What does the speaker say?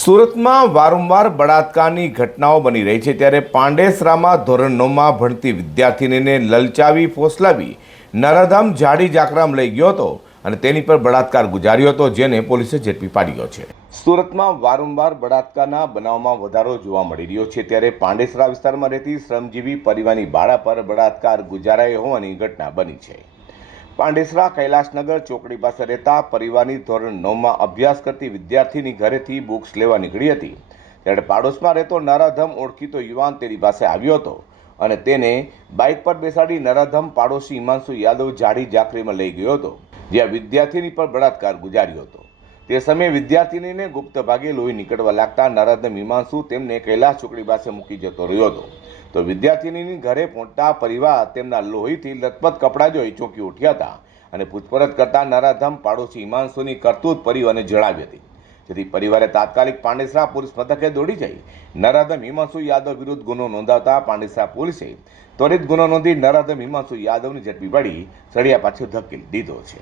સુરતમાં વારંવાર બળાત્કારની ઘટનાઓ બની રહી છે ત્યારે પાંડેસરામાં ધોરણ નવમાં ભણતી વિદ્યાર્થીનીને લલચાવી, ફોસલાવી, નરાધામ જાડી જાકરામ લઈ ગયો હતો અને તેની પર બળાત્કાર ગુજાર્યો હતો, જેને પોલીસે ઝડપી પાડ્યો છે. સુરતમાં વારંવાર બળાત્કારના બનાવમાં વધારો જોવા મળી રહ્યો છે ત્યારે પાંડેસરા વિસ્તારમાં રહેતી શ્રમજીવી પરિવારની બાળા પર બળાત્કાર ગુજારાયો હોવાની ઘટના બની છે. પાંડેસરા કૈલાસનગર ચોકડી પાસે રહેતા પરિવારની ધોરણ નવમાં અભ્યાસ કરતી વિદ્યાર્થીની ઘરેથી બુક્સ લેવા નીકળી હતી. ત્યારે પાડોશમાં રહેતો નરાધમ ઓળખીતો યુવાન તેની પાસે આવ્યો હતો અને તેને બાઇક પર બેસાડી નરાધમ પાડોશી હિમાંશુ યાદવ જાડી જાકરીમાં લઈ ગયો હતો, જ્યાં વિદ્યાર્થીની પર બળાત્કાર ગુજાર્યો હતો. તે સમયે વિદ્યાર્થીનીને ગુપ્ત ભાગે લોહી નીકળવા લાગતા નરાધમ હિમાંશુ તેમને કૈલાસ ચોકડી પાસે મૂકી જતો રહ્યો હતો. તો વિદ્યાર્થીનીની ઘરે પહોંચતા પરિવાર તેમના લોહીથી લથપથ કપડાં જોઈ ચોંકી ઉઠ્યા હતા અને પૂછપરછ કરતા નરાધમ પાડોશી હિમાંશુની કરતૂત પરિવારને જણાવી હતી. જેથી પરિવારે તાત્કાલિક પાંડેસરા પોલીસ મથકે દોડી જઈ નરાધમ હિમાંશુ યાદવ વિરુદ્ધ ગુનો નોંધાવતા પાંડેસરા પોલીસે ત્વરિત ગુનો નોંધી નરાધમ હિમાંશુ યાદવની ઝડપી પાડી સળિયા પાછળ ધકેલી દીધો છે.